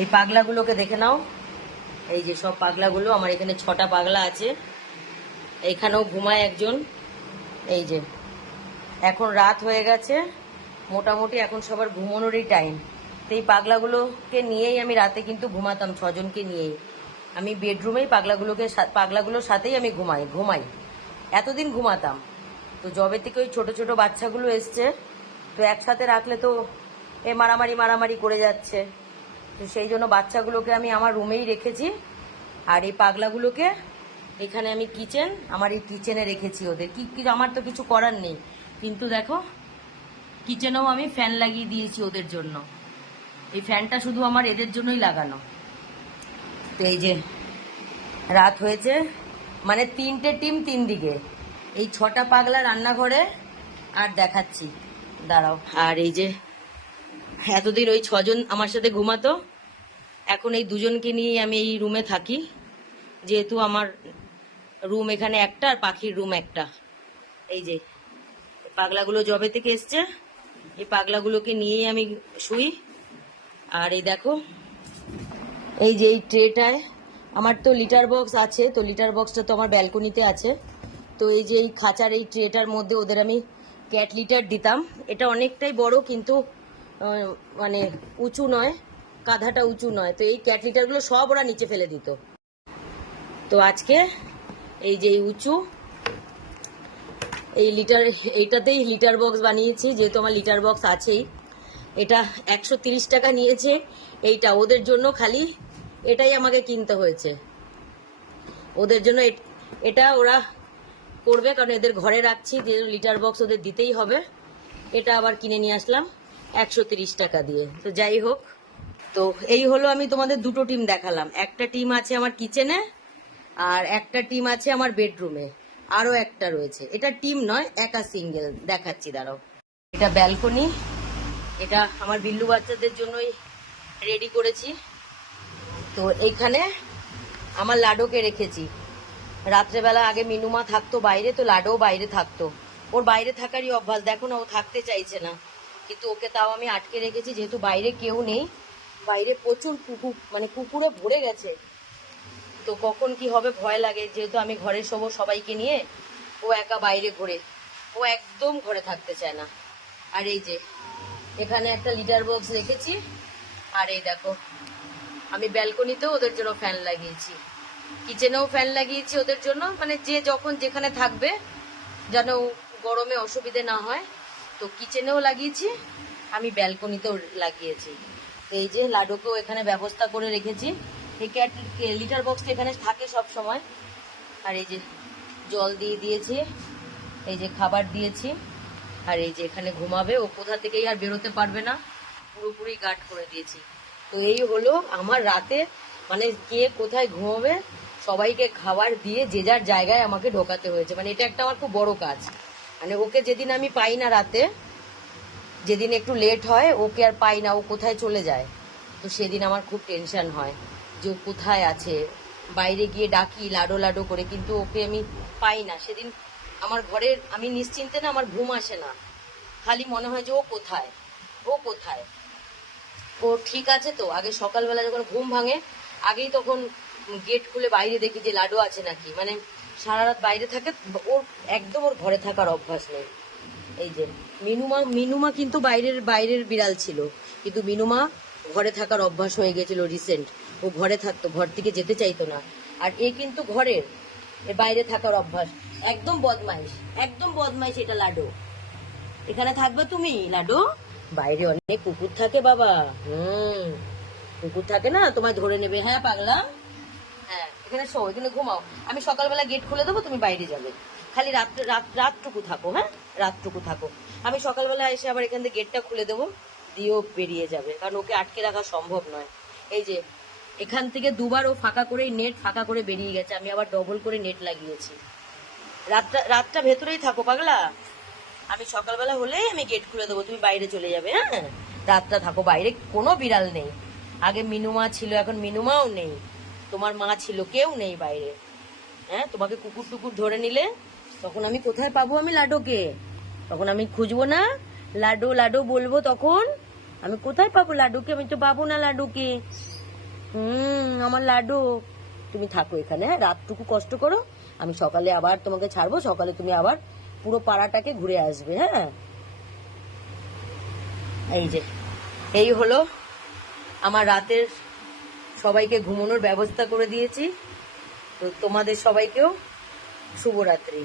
এই পাগলাগুলোকে দেখে নাও, এই যে সব পাগলাগুলো আমার এখানে 6টা পাগলা আছে। এইখানেও ঘুমায় একজন। এই যে এখন রাত হয়ে গেছে, মোটামুটি এখন সবার ঘুমানোরই টাইম। তো এই পাগলাগুলোকে নিয়েই আমি রাতে কিন্তু ঘুমাতাম, 6জনকে নিয়েই আমি বেডরুমেই পাগলাগুলোর সাথেই আমি ঘুমাই এতদিন ঘুমাতাম। তো জবে থেকে ওই ছোট ছোট বাচ্চাগুলো এসছে, তো একসাথে রাখলে তো এ মারামারি করে যাচ্ছে। তো সেই জন্য বাচ্চাগুলোকে আমি আমার রুমেই রেখেছি, আর এই পাগলাগুলোকে এখানে আমি আমার এই কিচেনে রেখেছি। ওদের কি আমার তো কিছু করার নেই, কিন্তু দেখো কিচেনেও আমি ফ্যান লাগিয়ে দিয়েছি ওদের জন্য। এই ফ্যানটা শুধু আমার এদের জন্যই লাগানো। তো এই যে রাত হয়েছে, মানে 3টে টিম 3 দিকে, এই 6টা পাগলা রান্নাঘরে। আর দেখাচ্ছি দাঁড়াও। আর এই যে এতদিন ওই 6জন আমার সাথে ঘুমাতো, এখন এই 2জনকে নিয়ে আমি এই রুমে থাকি, যেহেতু আমার রুম এখানে একটা আর পাখির রুম একটা। এই যে পাগলাগুলো জবে থেকে এসছে, এই পাগলাগুলোকে নিয়েই আমি শুই। আর এই দেখো, এই যে এই ট্রেটায় আমার তো লিটার বক্স আছে, তো লিটার বক্সটা তো আমার ব্যালকনিতে আছে। তো এই যে এই খাঁচার এই ট্রেটার মধ্যে ওদের আমি ক্যাট লিটার দিতাম। এটা অনেকটাই বড়, কিন্তু মানে উঁচু নয়, কাঁধাটা উঁচু নয়। তো এই ক্যাট লিটারগুলো সব ওরা নিচে ফেলে দিত। তো আজকে এই যে উঁচু এইটাতেই লিটার বক্স বানিয়েছি, যেহেতু আমার লিটার বক্স আছেই। এটা 130 টাকা নিয়েছে এইটা, ওদের জন্য খালি এটাই আমাকে কিনতে হয়েছে। ওদের জন্য এটা ওরা করবে, কারণ এদের ঘরে রাখছি, যে লিটার বক্স ওদের দিতেই হবে। এটা আবার কিনে নিয়ে আসলাম 130 টাকা দিয়ে। তো যাই হোক, তো এই হলো আমি তোমাদের 2টো টিম দেখালাম। একটা টিম আছে আমার কিচেনে, আর একটা টিম আছে আমার বেডরুমে, আরো একটা রয়েছে। এটা টিম নয়, একা সিঙ্গেল। দেখাচ্ছি দাঁড়াও। এটা ব্যালকনি, এটা আমার বিল্লু বাচ্চাদের জন্যই রেডি করেছি। তো এইখানে আমার লাডোকে রেখেছি। রাত্রেবেলা আগে মিনুমা থাকতো বাইরে, তো লাডোও বাইরে থাকতো। ওর বাইরে থাকারই অভ্যাস, দেখো না ও থাকতে চাইছে না, কিন্তু ওকে তাও আমি আটকে রেখেছি, যেহেতু বাইরে কেউ নেই। বাইরে প্রচুর কুকুরে ভরে গেছে, তো কখন কি হবে ভয় লাগে। যেহেতু আমি ঘরে শোবো সবাইকে নিয়ে, ও একা বাইরে ঘোরে, ও একদম ঘরে থাকতে চায় না। আর এই যে এখানে একটা লিটার বক্স রেখেছি। আর এই দেখো আমি ব্যালকনিতেও ওদের জন্য ফ্যান লাগিয়েছি, কিচেনেও ফ্যান লাগিয়েছি ওদের জন্য, মানে যে যখন যেখানে থাকবে যেন গরমে অসুবিধে না হয়। তো কিচেনেও লাগিয়েছি, আমি ব্যালকনিতেও লাগিয়েছি। এই যে লাডুকেও এখানে ব্যবস্থা করে রেখেছি। এই লিটার বক্সটা এখানে থাকে সব সময়। আর এই যে জল দিয়ে দিয়েছি, এই যে খাবার দিয়েছি। আর এই যে এখানে ঘুমাবে, ও কোথা থেকেই আর বেরোতে পারবে না, পুরোপুরি গার্ড করে দিয়েছি। তো এই হলো আমার রাতে, মানে কে কোথায় ঘুমাবে সবাইকে খাবার দিয়ে যে যার জায়গায় আমাকে ঢোকাতে হয়েছে। মানে এটা একটা আমার খুব বড় কাজ। মানে ওকে যেদিন আমি পাই না রাতে, যেদিন একটু লেট হয়, ওকে আর পাই না, ও কোথায় চলে যায়, তো সেদিন আমার খুব টেনশন হয় যে ও কোথায় আছে। বাইরে গিয়ে ডাকি লাডো লাডো করে, কিন্তু ওকে আমি পাই না। সেদিন আমার ঘরের আমি নিশ্চিন্তে না, আমার ঘুম আসে না, খালি মনে হয় যে ও কোথায়, ও কোথায়, ও ঠিক আছে তো। আগে সকালবেলা যখন ঘুম ভাঙে, আগেই তখন গেট খুলে বাইরে দেখি যে লাডু আছে নাকি। মানে সারা রাত বাইরে থাকে, ওর একদম ওর ঘরে থাকার অভ্যাস নেই। এই যে মিনুমা কিন্তু বাইরের বিড়াল ছিল, কিন্তু মিনুমা ঘরে থাকার অভ্যাস হয়ে গেছিল রিসেন্ট। ও ঘরে থাকতো, ঘর থেকে যেতে চাইতো না। আর এ কিন্তু ঘরের, এ বাইরে থাকার অভ্যাস। একদম বদমাইশ এটা লাডু। এখানে থাকবে তুমি লাডু? বাইরে অনেক কুকুর থাকে বাবা। কুকুর থাকে না, তোমায় ধরে নেবে। হ্যাঁ পাগলা, হ্যাঁ এখানে শো, এখানে ঘুমাও। আমি সকালবেলা গেট খুলে দেবো, তুমি বাইরে যাবে। খালি রাতটুকু থাকো। হ্যাঁ রাতটুকু থাকো। আমি সকালবেলা এসে আবার এখান থেকে গেটটা খুলে দেবো, দিয়েও বেরিয়ে যাবে, কারণ ওকে আটকে রাখা সম্ভব নয়। এই যে এখান থেকে 2বার ও নেট ফাঁকা করে বেরিয়ে গেছে, আমি আবার ডবল করে নেট লাগিয়েছি। রাতটা ভেতরেই থাকো পাগলা। আমি সকালবেলা হলেই আমি গেট খুলে দেবো, তুমি বাইরে চলে যাবে। হ্যাঁ রাতটা থাকো বাইরে, কোনো বিড়াল নেই। আগে মিনুমা ছিল, এখন মিনুমাও নেই। তোমার মা ছিল, কেউ নেই বাইরে। হ্যাঁ তোমাকে কুকুর টুকুর ধরে নিলে তখন আমি কোথায় পাবো? আমি লাডোকে তখন আমি খুঁজবো না, লাডো লাডো বলবো, তখন আমি কোথায় পাবো লাডুকে? আমি তো পাবো না লাডুকে। আমার লাড্ডু, তুমি থাকো এখানে, হ্যাঁ, রাতটুকু কষ্ট করো, আমি সকালে আবার তোমাকে ছাড়বো, সকালে তুমি আবার পুরো পাড়াটাকে ঘুরে আসবে। হ্যাঁ, এই যে এই হলো আমার রাতের, সবাইকে ঘুমানোর ব্যবস্থা করে দিয়েছি। তো তোমাদের সবাইকেও শুভরাত্রি।